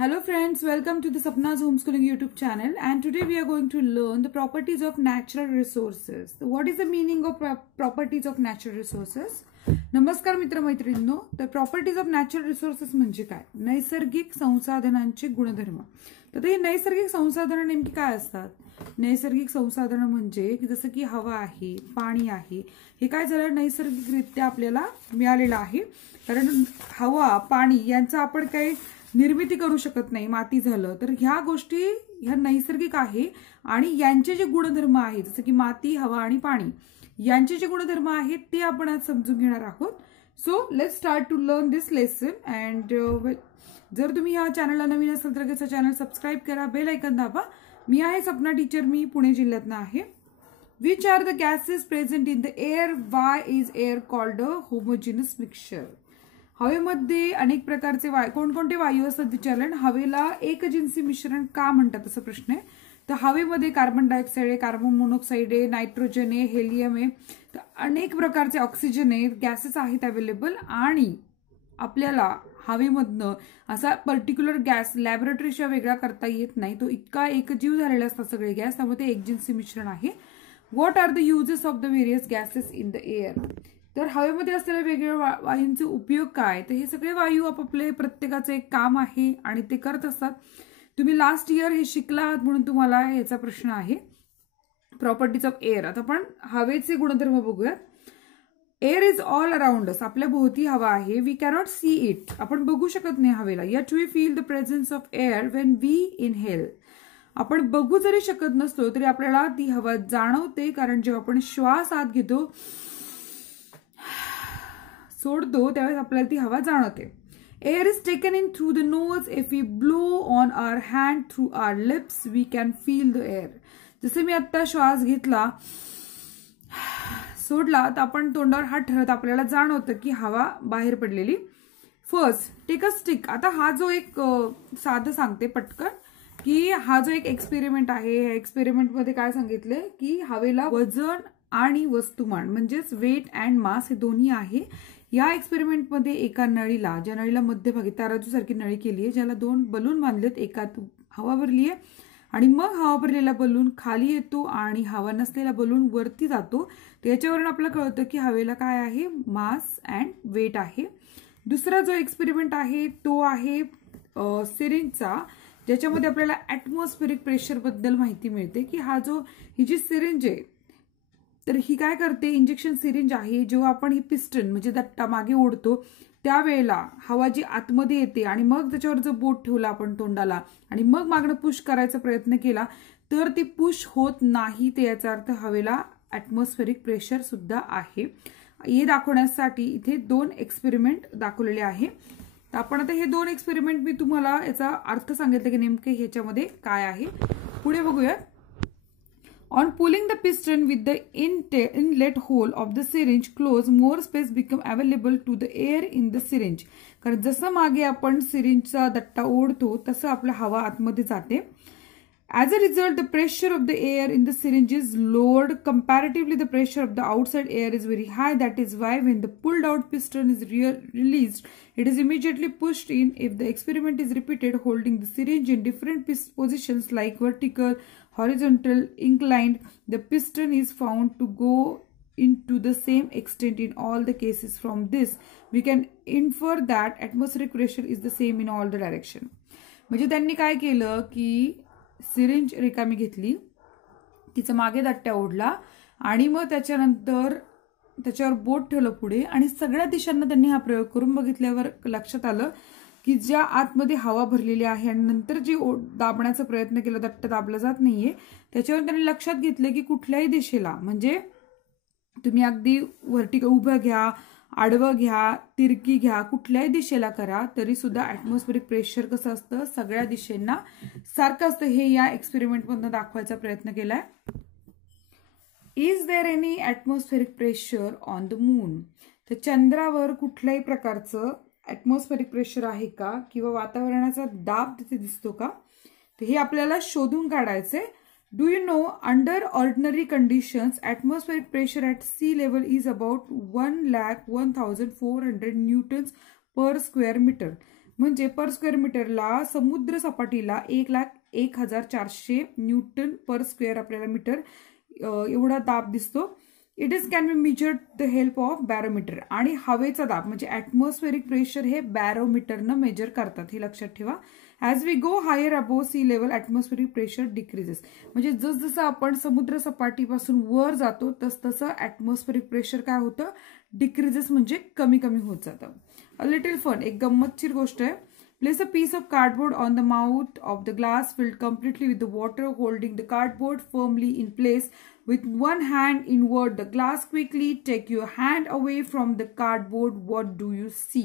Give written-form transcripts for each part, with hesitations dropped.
Hello friends, welcome to the Sapna's Homeschooling YouTube channel, and today we are going to learn the properties of natural resources. So what is the meaning of properties of natural resources? नमस्कार मित्र मैत्रिणींनो, तर properties of natural resources म्हणजे काय? नैसर्गिक संसाधनांचे गुणधर्म. तर हे नैसर्गिक संसाधन नेमकी काय असतात? नैसर्गिक संसाधन म्हणजे जसं की हवा आहे, पाणी आहे, हे काय झालं नैसर्गिकरित्या आपल्याला मिळालेलं आहे. कारण हवा पाणी यांचा आपण काही निर्मिती करू शकत नाही. माती झालं तर ह्या गोष्टी ह्या नैसर्गिक आहे आणि यांचे जे गुणधर्म आहेत जसं की माती, हवा आणि पाणी यांचे जे गुणधर्म आहेत ते आपण आज समजून घेणार आहोत. So let's start to learn this lesson. And जर तुम्ही या चॅनलला नवीन असाल तर लगेच चॅनल सबस्क्राईब करा, बेल आयकॉन दाबा. मी आहे सपना टीचर, मी पुणे जिल्ह्यातून आहे. Which are the gases present in the air? Why is air called a homogeneous mixture? हवेमध्ये अनेक प्रकारचे कोणकोणते वायू असतात विचारलं. हवेला एकजिन्सी मिश्रण का म्हणतात असा प्रश्न आहे. तर हवेमध्ये कार्बन डायऑक्साईड आहे, कार्बन मोनॉक्साईड आहे, नायट्रोजन आहे, हेलियम आहे, तर अनेक प्रकारचे ऑक्सिजन आहे, गॅसेस आहेत अवेलेबल. आणि आपल्याला हवेमधनं असा पर्टिक्युलर गॅस लॅबोरेटरीशिवाय वेगळा करता येत नाही. तो इतका एकजीव झालेला असतात सगळे गॅस, त्यामुळे ते एकजिन्सी मिश्रण आहे. What are the uses of the various gases in the air? तर हवेमध्ये असलेल्या वेगवेगळ्या वायूंचे उपयोग काय? तर हे सगळे वायू आपापले प्रत्येकाचे एक काम आहे आणि ते करत असतात. तुम्ही लास्ट इयर हे शिकला आहात म्हणून तुम्हाला याचा प्रश्न आहे. Properties of air. आता आपण हवेचे गुणधर्म बघूयात. Air is all around us. आपल्या भोवती हवा आहे. We cannot see it. आपण बघू शकत नाही हवेला. Yet we feel the presence of air when we inhale. आपण बघू जरी शकत नसलो तरी आपल्याला ती हवा जाणवते, कारण जेव्हा आपण श्वास आत घेतो सोडतो त्यावेळेस आपल्याला ती हवा जाणवते. Air is taken in through the nose. If we blow on our hand through our lips, we can feel the air. जसे मी आता श्वास घेतला सोडला तर आपण तोंडावर हात ठेवत आपल्याला जाणवतं की हवा बाहेर पडलेली. First take a stick. आता हा जो एक साधं सांगते पटकन की हा जो एक एक्सपेरिमेंट आहे, या एक्सपेरिमेंट मध्ये काय सांगितलंय की हवेला वजन आणि वस्तुमान म्हणजेच वेट अँड मास हे दोन्ही आहे. या एक्सपेरिमेंटमध्ये एका नळीला, ज्या नळीला मध्यभागी तराजू सारखी नळी केली आहे, ज्याला दोन बलून बांधलेत, एकात हवा भरली आहे आणि मग हवा भरलेला बलून खाली येतो आणि हवा नसलेला बलून वरती जातो. त्याच्यावरून आपल्याला कळतं की हवेला काय आहे, मास अँड वेट आहे. दुसरा जो एक्सपेरिमेंट आहे तो आहे सिरिंजचा, ज्याच्यामध्ये आपल्याला ऍटमॉस्फेरिक प्रेशर बद्दल माहिती मिळते की ही जी सिरिंज आहे तर ही काय करते, इंजेक्शन सिरिंज आहे. जेव्हा आपण ही पिस्टन म्हणजे दट्टा मागे ओढतो त्यावेळेला हवा जी आतमध्ये येते आणि मग त्याच्यावर जर बोट ठेवला आपण तोंडाला आणि मग मागणं पुश करायचा प्रयत्न केला तर ती पुश होत नाही. ते याचा अर्थ हवेला ऍटमॉस्फेरिक प्रेशर सुद्धा आहे. हे दाखवण्यासाठी इथे दोन एक्सपेरिमेंट दाखवलेले आहे. तर आपण आता हे दोन एक्सपेरिमेंट मी तुम्हाला याचा अर्थ सांगितलं की नेमके ह्याच्यामध्ये काय आहे. पुढे बघूया. On pulling the piston with the inlet hole of the syringe closed, more space become available to the air in the syringe. कारण जसं मागे आपण सिरिंजचा दट्टा ओढतो तसं आपला हवा आतमध्ये जाते. As a result, the pressure of the air in the syringe is lowered. Comparatively, the pressure of the outside air is very high. That is why when the pulled out piston is released, it is immediately pushed in. If the experiment is repeated, holding the syringe in different positions like vertical, horizontal, inclined, the piston is found to go into the same extent in all the cases. From this, we can infer that atmospheric pressure is the same in all the direction. म्हणजे त्यांनी काय केलं की syringe रिकामी घेतली, तिचं मागे दट्ट्या ओढला आणि मग त्याच्यानंतर त्याच्यावर बोट ठेवलं पुढे आणि सगळ्या दिशांना त्यांनी हा प्रयोग करून बघितल्यावर लक्षात आलं की ज्या आतमध्ये हवा भरलेली आहे आणि नंतर जी दाबण्याचा प्रयत्न केला, दट्ट दाबला जात नाहीये, त्याच्यावर त्यांनी लक्षात घेतलं की कुठल्याही दिशेला म्हणजे तुम्ही अगदी व्हर्टिकल उभं घ्या, आडवं घ्या, तिरकी घ्या, कुठल्याही दिशेला करा तरी सुद्धा ऍटमॉस्फेरिक प्रेशर कसं असतं सगळ्या दिशेंना सारखं असतं. हे या एक्सपेरिमेंटमधून दाखवायचा प्रयत्न केलाय. Is there any atmospheric pressure on the moon? तर चंद्रावर कुठल्याही प्रकारचं ऍटमॉस्फेरिक प्रेशर आहे का किंवा वातावरणाचा दाब तिथे दिसतो का, तर हे आपल्याला शोधून काढायचंय. Do you know, under ordinary conditions, atmospheric pressure at sea level is about 1,01,400 newtons per square meter. म्हणजे पर स्क्वेअर मीटरला समुद्र सपाटीला 1,01,400 न्यूटन पर स्क्वेअर आपल्याला मीटर एवढा दाब दिसतो. It is can be measured the help of barometer. आणि हवेचा दाब म्हणजे ॲटमॉस्फेरिक प्रेशर हे बॅरोमीटरनं मेजर करतात, हे लक्षात ठेवा. As we go higher above sea level atmospheric pressure decreases. म्हणजे जसजसं आपण समुद्र सपाटीपासून वर जातो तसतसं ॲटमॉस्फेरिक प्रेशर काय होतं, डिक्रीजेस म्हणजे कमी कमी होत जातं. अ लिटिल फन, एक गंमतशीर गोष्ट आहे. Place a piece of cardboard on the mouth of the glass filled completely with the water, holding the cardboard firmly in place with one hand inward the glass. Quickly take your hand away from the cardboard. What do you see?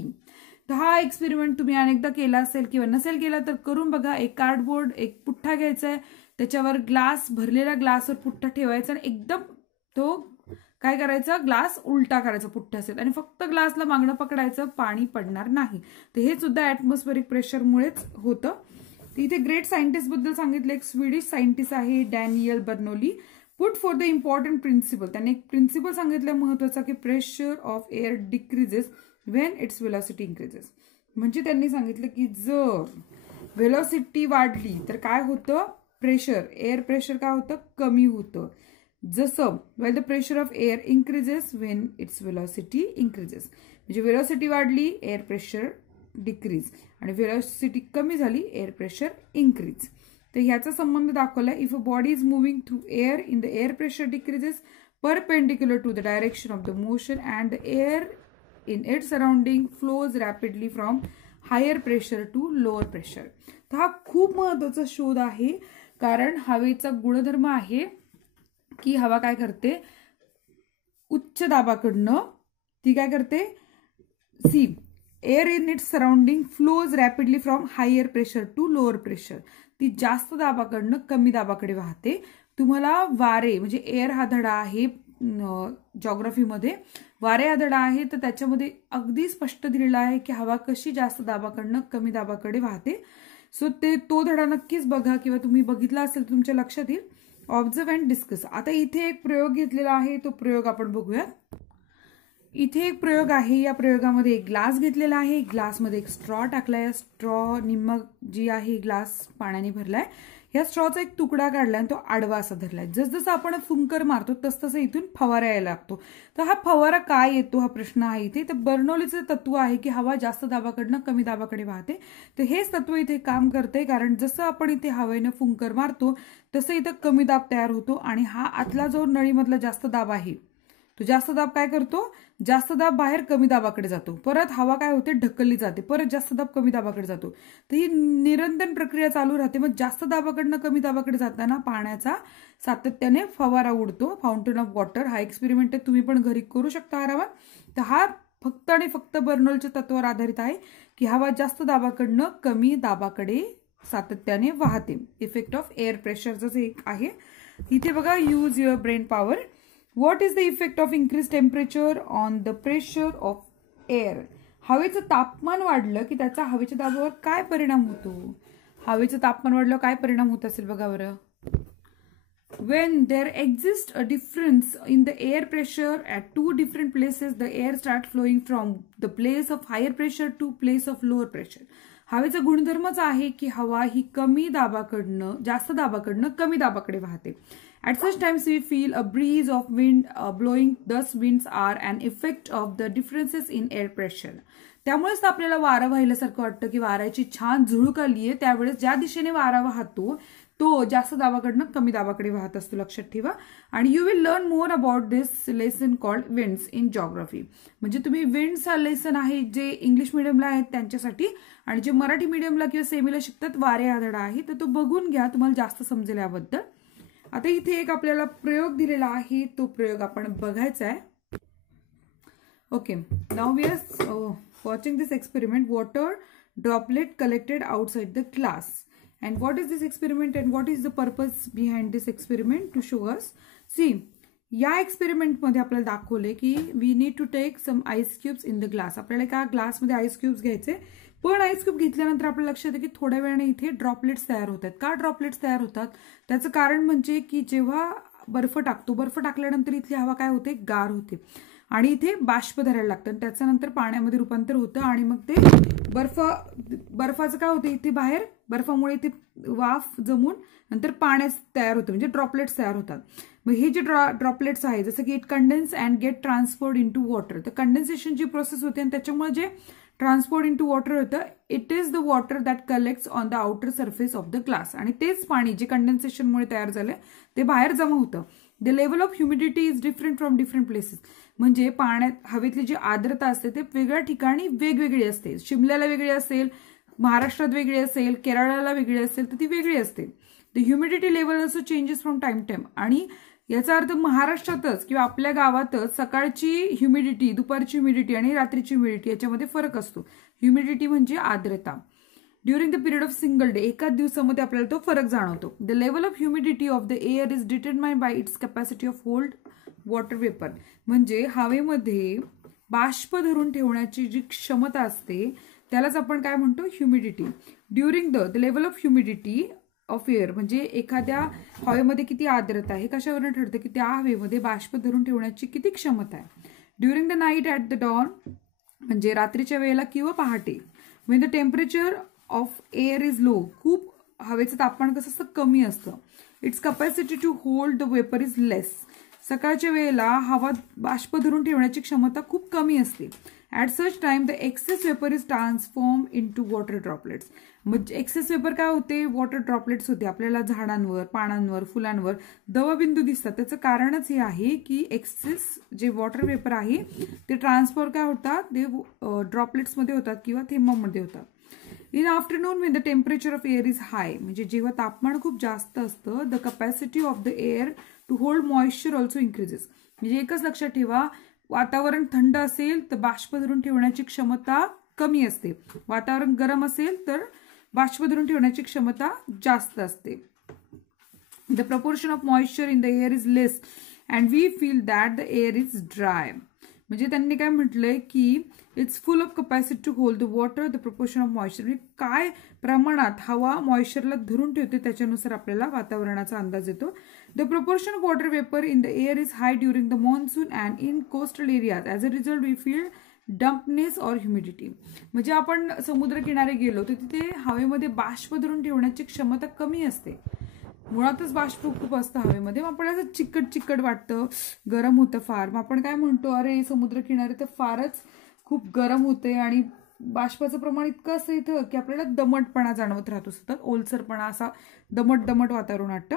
तर हा experiment तुम्ही अनेकदा केला असेल किंवा नसेल केला तर करून बघा. एक कार्डबोर्ड, एक पुठ्ठा घ्यायचा आहे, त्याच्यावर ग्लास, भरलेला ग्लासवर पुठ्ठा ठेवायचा आणि एकदम तो काय करायचं, ग्लास उलटा करायचा पुठ्ठा असेल आणि फक्त ग्लासला मागणं पकडायचं, पाणी पडणार नाही. तर हे सुद्धा ॲटमॉस्फेरिक प्रेशरमुळेच होतं. इथे ग्रेट सायंटिस्ट बद्दल सांगितलं. एक स्वीडिश सायंटिस्ट आहे Daniel Bernoulli. Put for the important principle, त्यांनी एक प्रिन्सिपल सांगितलं महत्वाचा की pressure of air decreases when its velocity increases. म्हणजे त्यांनी सांगितलं की जर वेलॉसिटी वाढली तर काय होतं, प्रेशर, एअर प्रेशर काय होतं, कमी होतं. जसं well the pressure of air increases when its velocity increases. म्हणजे वेलॉसिटी वाढली, एअर प्रेशर डिक्रीज, आणि वेलॉसिटी कमी झाली, एअर प्रेशर इन्क्रीज. तर ह्याचा संबंध दाखवलाय. If a body is moving through air in the air pressure decreases perpendicular to the direction of the motion and the air in its surrounding flows rapidly from higher pressure to lower pressure. तर हा खूप महत्त्वाचा शोध आहे, कारण हवेचा गुणधर्म आहे की हवा काय करते, उच्च दाबाकडनं ती काय करते, see air in its surrounding flows rapidly from higher pressure to lower pressure. ती जास्त दाबाकडनं कमी दाबाकडे वाहते. तुम्हाला वारे म्हणजे एअर हा धडा आहे जॉग्राफीमध्ये, वारे हा धडा आहे, तर त्याच्यामध्ये अगदी स्पष्ट दिलेला आहे की हवा कशी जास्त दाबाकडनं कमी दाबाकडे वाहते. सो तो धडा नक्कीच बघा किंवा तुम्ही बघितला असेल तर तुमच्या लक्षात येईल. Observe and discuss. आता इथे एक प्रयोग घेतलेला आहे, तो प्रयोग आपण बघूयात. इथे एक प्रयोग आहे. या प्रयोगामध्ये एक ग्लास घेतलेला आहे, ग्लासमध्ये एक स्ट्रॉ टाकलाय, स्ट्रॉ निम्म जी आहे ग्लास पाण्याने भरलाय. या स्ट्रॉचा एक तुकडा काढलाय आणि तो आडवा असा धरलाय. जसजसं आपण फुंकर मारतो तसतसं इथून फवारा यायला लागतो. तर हा फवारा काय येतो हा प्रश्न आहे इथे. तर बर्नौलीचं तत्व आहे की हवा जास्त दाबाकडनं कमी दाबाकडे वाहते. तर हेच तत्व इथे काम करते, कारण जसं आपण इथे हवेनं फुंकर मारतो तसं इथं कमी दाब तयार होतो आणि हा आतला जो नळीमधला जास्त दाब आहे तो जास्त दाब काय करतो, जास्त दाब बाहेर कमी दाबाकडे जातो. परत हवा काय होते, ढकलली जाते, परत जास्त दाब कमी दाबाकडे जातो. तर ही निरंतर प्रक्रिया चालू राहते. मग जास्त दाबाकडनं कमी दाबाकडे जाताना पाण्याचा सातत्याने फवारा उडतो. फाउंटन ऑफ वॉटर हा एक्सपेरिमेंट आहे, तुम्ही पण घरी करू शकता आरामात. तर हा फक्त आणि फक्त बर्नौलीच्या तत्वावर आधारित आहे की हवा जास्त दाबाकडनं कमी दाबाकडे सातत्याने वाहते. इफेक्ट ऑफ एअर प्रेशरचं एक आहे. इथे बघा, use your brain power. What is the effect of increased temperature on the pressure of air? हवेचं तापमान वाढलं की त्याचा हवेच्या दाबावर काय परिणाम होतो. हवेचं तापमान वाढलं काय परिणाम होत असेल बघा बरं. When there exists a difference in the air pressure at two different places, the air starts flowing from the place of higher pressure to place of lower pressure. हवेचा गुणधर्मच आहे की हवा ही कमी दाबाकडनं जास्त दाबाकडनं कमी दाबाकडे वाहते. At such times we feel a breeze of wind blowing. Thus winds are an effect of the differences in air pressure. त्यामुळेच आपल्याला वारा वाहिल्यासारखं वाटतं की वाऱ्याची छान झुळूक आली आहे. त्यावेळेस ज्या दिशेने वारा वाहतो तो जास्त दाबाकडनं कमी दाबाकडे वाहत असतो, लक्षात ठेवा. आणि you will learn more about this lesson called winds in geography. म्हणजे तुम्ही विंड्स हा लेसन आहे जे इंग्लिश मिडियमला आहेत त्यांच्यासाठी, आणि जे मराठी मिडियमला किंवा सेमीला शिकतात वारे हा धडा आहे, तर तो बघून घ्या, तुम्हाला जास्त समजेल याबद्दल. आता इथे एक आपल्याला प्रयोग दिलेला आहे, तो प्रयोग आपण बघायचा आहे. Okay, now we are watching this experiment. Water droplet collected outside the glass. And what is this experiment and what is the purpose behind this experiment to show us? See, या एक्सपेरिमेंट मध्ये आपल्याला दाखवले की we need to take some ice cubes in the glass. आपल्याला एका ग्लासमध्ये ice cubes घ्यायचे, पण ice cube घेतल्यानंतर आपल्याला लक्षात येते की थोड्या वेळाने इथे ड्रॉपलेट्स तयार होतात. का ड्रॉपलेट्स तयार होतात, त्याचं कारण म्हणजे की जेव्हा बर्फ टाकतो, बर्फ टाकल्यानंतर इथली हवा काय होते, गार होते. आणि इथे बाष्प धरायला लागतं आणि त्याच्यानंतर पाण्यामध्ये रूपांतर होतं आणि मग ते बर्फाचं काय होतं, इथे बाहेर बर्फामुळे इथे वाफ जमून नंतर पाण्यात तयार होतं, म्हणजे ड्रॉपलेट्स तयार होतात. मग हे जे ड्रॉपलेट्स आहे जसं की it condense and get transferred into water, तर कंडेन्सेशनची प्रोसेस होते आणि त्याच्यामुळे जे ट्रान्सपोर्ट इन टू वॉटर होतं, it is the water that collects on the outer surface of the glass. आणि तेच पाणी जे कंडेन्सेशनमुळे तयार झालंय ते बाहेर जमा होतं. The level of humidity is different from different places, म्हणजे पाण्यात हवेतली जी आर्द्रता असते ते वेगळ्या ठिकाणी वेगवेगळी असते. शिमल्याला वेगळी असेल, महाराष्ट्रात वेगळी असेल, केरळाला वेगळी असेल, तर ती वेगळी असते. द ह्युमिडिटी लेवल असो चेंजेस फ्रॉम टाइम टाइम. आणि याचा अर्थ महाराष्ट्रातच किंवा आपल्या गावातच सकाळची ह्युमिडिटी, दुपारची ह्युमिडिटी आणि रात्रीची ह्युमिडिटी याच्यामध्ये फरक असतो. ह्युमिडिटी म्हणजे आर्द्रता. During the period of single day, एकाच दिवसामध्ये आपल्याला तो फरक जाणवतो. The level of humidity of the air is determined by it's capacity of hold water vapour, म्हणजे हवेमध्ये बाष्प धरून ठेवण्याची जी क्षमता असते त्यालाच आपण काय म्हणतो, humidity. During the level of humidity of air, म्हणजे एखाद्या हवेमध्ये किती आर्द्रता आहे कशावरून ठरतं की त्या हवेमध्ये बाष्प धरून ठेवण्याची किती क्षमता आहे. During the night at the dawn, म्हणजे रात्रीच्या वेळेला किंवा पहाटे. When the temperature of air is low, खूप हवेचं तापमान कसं असतं, कमी असतं. Its capacity to hold the vapour is less, सकाळच्या वेळेला हवा बाष्प धरून ठेवण्याची क्षमता खूप कमी असते. At such time the excess vapour is transform into water droplets, म्हणजे एक्सेस वेपर काय होते, वॉटर ड्रॉपलेट्स होते. आपल्याला झाडांवर, पानांवर, फुलांवर दवबिंदू दिसतात. त्याचं कारणच हे आहे की एक्सेस जे वॉटर वेपर आहे ते ट्रान्सफर काय होतात, ते ड्रॉपलेट्समध्ये होतात किंवा थेंबामध्ये होतात. In afternoon when the temperature of air is high, म्हणजे जेव्हा तापमान खूप जास्त असतं, the capacity of the air to hold moisture also increases, म्हणजे एकच लक्षात ठेवा, वातावरण थंड असेल तर बाष्प धरून ठेवण्याची क्षमता कमी असते, वातावरण गरम असेल तर बाष्प धरून ठेवण्याची क्षमता जास्त असते. The proportion of moisture in the air is less and we feel that the air is dry, म्हणजे त्यांनी काय म्हटलंय की it's full of capacity to hold the water, the proportion of moisture, म्हणजे काय प्रमाणात हवा मॉइश्चरला धरून ठेवते त्याच्यानुसार आपल्याला वातावरणाचा अंदाज येतो. The proportion of water vapour in the air is high during the monsoon and in coastal areas, as a result we feel dampness or humidity, म्हणजे आपण समुद्रकिनारे गेलो तर तिथे हवेमध्ये बाष्प धरून ठेवण्याची क्षमता कमी असते. मुळातच बाष्प खूप असतं हवेमध्ये, मग आपल्याला चिकट चिकट वाटतं, गरम होतं फार. मग आपण काय म्हणतो, अरे समुद्रकिनारे तर फारच खूप गरम होते आणि बाष्पाचं प्रमाण इतकं असतं इथं की आपल्याला दमटपणा जाणवत राहतो, सतत ओलसरपणा, असा दमट वातावरण वाटतं.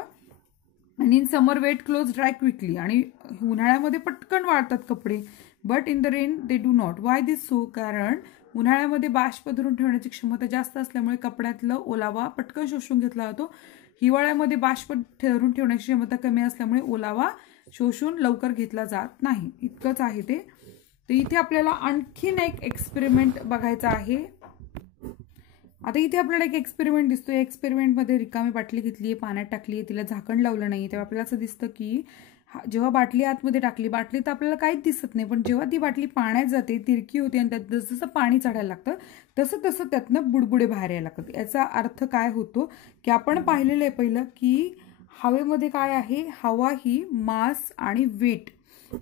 आणि in summer wet cloth dry quickly, आणि उन्हाळ्यामध्ये पटकन वाळतात कपडे. But in the rain they do not. Why this so, कारण उन्हाळ्यामध्ये बाष्प धरून ठेवण्याची क्षमता जास्त असल्यामुळे कपड्यातलं ओलावा पटकन शोषून घेतला जातो. हिवाळ्यामध्ये बाष्प धरून ठेवण्याची क्षमता कमी असल्यामुळे ओलावा शोषून लवकर घेतला जात नाही. इतकंच आहे ते. तर इथे आपल्याला आणखीन एक एक्सपेरिमेंट बघायचा आहे. आता इथे आपल्याला एक एक्सपेरिमेंट दिसतोय. एक्सपेरिमेंटमध्ये रिकामी बाटली घेतली आहे, पाण्यात टाकली आहे, तिला झाकण लावलं नाही, तेव्हा आपल्याला असं दिसतं की जेव्हा बाटली आतमध्ये टाकली, बाटली तर आपल्याला काहीच दिसत नाही, पण जेव्हा ती बाटली पाण्यात जाते, तिरकी होते आणि त्यात जसं पाणी चढायला लागतं तसं तसं त्यातनं बुडबुडे बाहेर यायला लागतात. याचा अर्थ काय होतो की आपण पाहिलेलं आहे पहिलं की हवेमध्ये काय आहे, हवा ही मास आणि वेट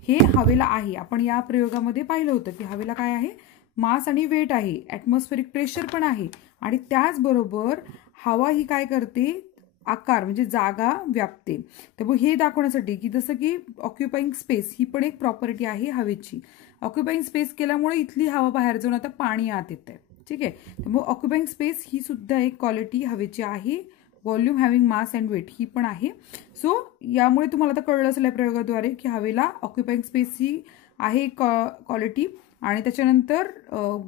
हे हवेला आहे. आपण या प्रयोगामध्ये पाहिलं होतं की हवेला काय आहे, मास आणि वेट आहे, ॲटमॉस्फेरिक प्रेशर पण आहे, आणि त्याचबरोबर हवा ही काय करते, आकार म्हणजे जागा व्यापते. तर हे दाखवण्यासाठी की जसं की ऑक्युपाईंग स्पेस ही पण एक प्रॉपर्टी आहे हवेची. ऑक्युपाईंग स्पेस केल्यामुळे इथली हवा बाहेर जाऊन आता पाणी आत येत आहे. ठीक आहे, त्यामुळे ऑक्युपाईंग स्पेस ही सुद्धा एक क्वालिटी हवेची आहे. Volume having mass and weight ही पण आहे. सो यामुळे तुम्हाला आता कळलं असेल या प्रयोगाद्वारे की हवेला ऑक्युपाईंग स्पेस ही आहे क्वालिटी, आणि त्याच्यानंतर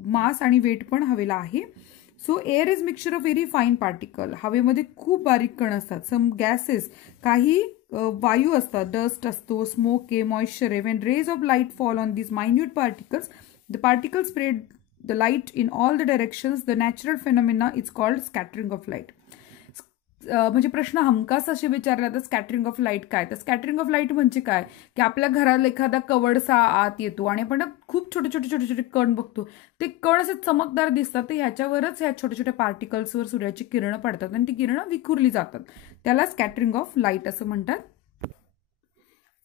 मास आणि वेट पण हवेला आहे. So air is mixture of very fine particle. हवेमध्ये खूप बारीक कण असतात. सम गॅसेस, काही वायू असतात, डस्ट असतो, स्मोक आहे, मॉइश्चर आहे. When rays of light fall on this minute particles, the particle spread the light in all the directions. The natural phenomena is called scattering of light. म्हणजे प्रश्न हमखास असे विचारला तर स्कॅटरिंग ऑफ लाईट काय, तर स्कॅटरिंग ऑफ लाईट म्हणजे काय की आपल्या घराला एखादा कवडसा आत येतो आणि आपण खूप छोटे छोटे छोटे छोटे कण बघतो, ते कण असे चमकदार दिसतात, तर ह्याच्यावरच ह्या छोट्या छोट्या पार्टिकल्सवर सूर्याची किरणं पडतात आणि ती किरणं विखुरली जातात, त्याला स्कॅटरिंग ऑफ लाईट असं म्हणतात.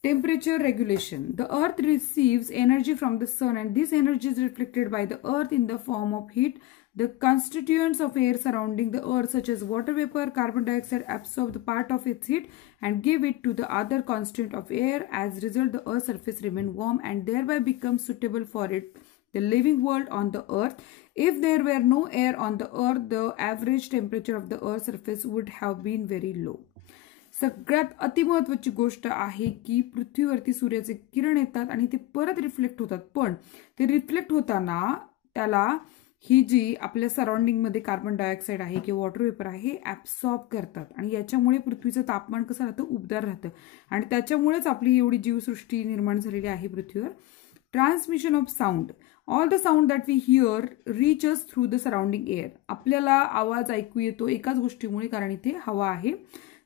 Temperature regulation. The earth receives energy from the sun and this energy is reflected by the earth in the form of heat. The constituents of air surrounding the earth such as water vapor, carbon dioxide absorb the part of its heat and give it to the other constituent of air. As a result, the earth's surface remains warm and thereby becomes suitable for it, the living world on the earth. If there were no air on the earth, the average temperature of the earth's surface would have been very low. सगळ्यात अतिमहत्वाची गोष्ट आहे की पृथ्वीवरती सूर्याचे किरण येतात आणि ते परत रिफ्लेक्ट होतात, पण ते रिफ्लेक्ट होताना त्याला ही जी आपल्या सराउंडिंग मध्ये कार्बन डायऑक्साईड आहे किंवा वॉटर वेपर आहे ऍब्सॉर्ब करतात आणि याच्यामुळे पृथ्वीचं तापमान कसं राहतं, उबदार राहतं आणि त्याच्यामुळेच आपली एवढी जीवसृष्टी निर्माण झालेली आहे पृथ्वीवर. Transmission of sound. All the sound that we hear reaches through the surrounding air. आपल्याला आवाज ऐकू येतो एकाच गोष्टीमुळे, कारण इथे हवा आहे.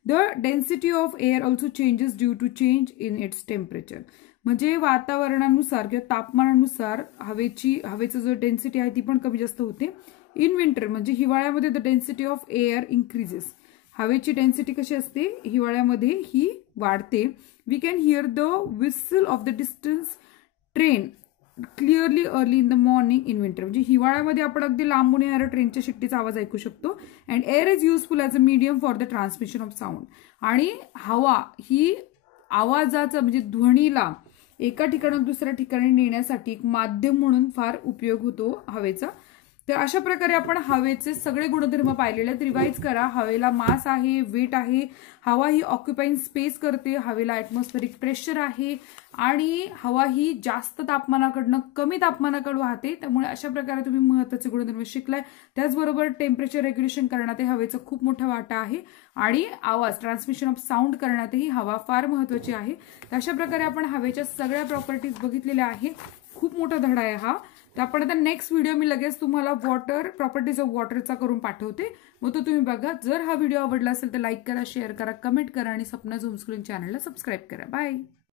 The density of air also changes due to change in its temperature. म्हणजे वातावरणानुसार किंवा तापमानानुसार हवेचं जो डेन्सिटी आहे ती पण कमी जास्त होते. इन विंटर म्हणजे हिवाळ्यामध्ये the density of air increases. हवेची डेन्सिटी कशी असते, हिवाळ्यामध्ये ही वाढते. We can hear the whistle of the distance train clearly early in the morning in winter. म्हणजे हिवाळ्यामध्ये आपण अगदी लांबून येणाऱ्या ट्रेनच्या शिट्टीचा आवाज ऐकू शकतो. And air is useful as a medium for the transmission of sound. आणि हवा ही आवाजाचा म्हणजे ध्वनीला एका ठिकाणाहून दुसऱ्या ठिकाणी नेण्यासाठी एक माध्यम म्हणून फार उपयोग होतो हवेचा. तर अशा प्रकारे आपण हवेचे सगळे गुणधर्म पाहिलेले आहेत. रिवाइज करा. हवेला मास आहे, वेट आहे, हवा ही ऑक्युपाईंग स्पेस करते, हवेला ऍटमॉस्फेरिक प्रेशर आहे आणि हवा ही जास्त तापमानाकडनं कमी तापमानाकडे वाहते. त्यामुळे अशा प्रकारे तुम्ही महत्त्वाचे गुणधर्म शिकलाय. त्याचबरोबर टेम्परेचर रेग्युलेशन करण्यात हवेचा खूप मोठा वाटा आहे आणि आवाज ट्रान्समिशन ऑफ साऊंड करण्यातही हवा फार महत्त्वाची आहे. अशा प्रकारे आपण हवेच्या सगळ्या प्रॉपर्टीज बघितलेल्या आहे. खूप मोठा धडा आहे हा. तर आपण आता नेक्स्ट व्हिडिओ मी लगेच तुम्हाला वॉटर प्रॉपर्टीज ऑफ वॉटरचा करून पाठवते, मग तो तुम्ही बघा. जर हा व्हिडिओ आवडला असेल तर लाईक करा, शेअर करा, कमेंट करा आणि सपना झोम स्क्रीन चॅनलला सबस्क्राईब करा. बाय.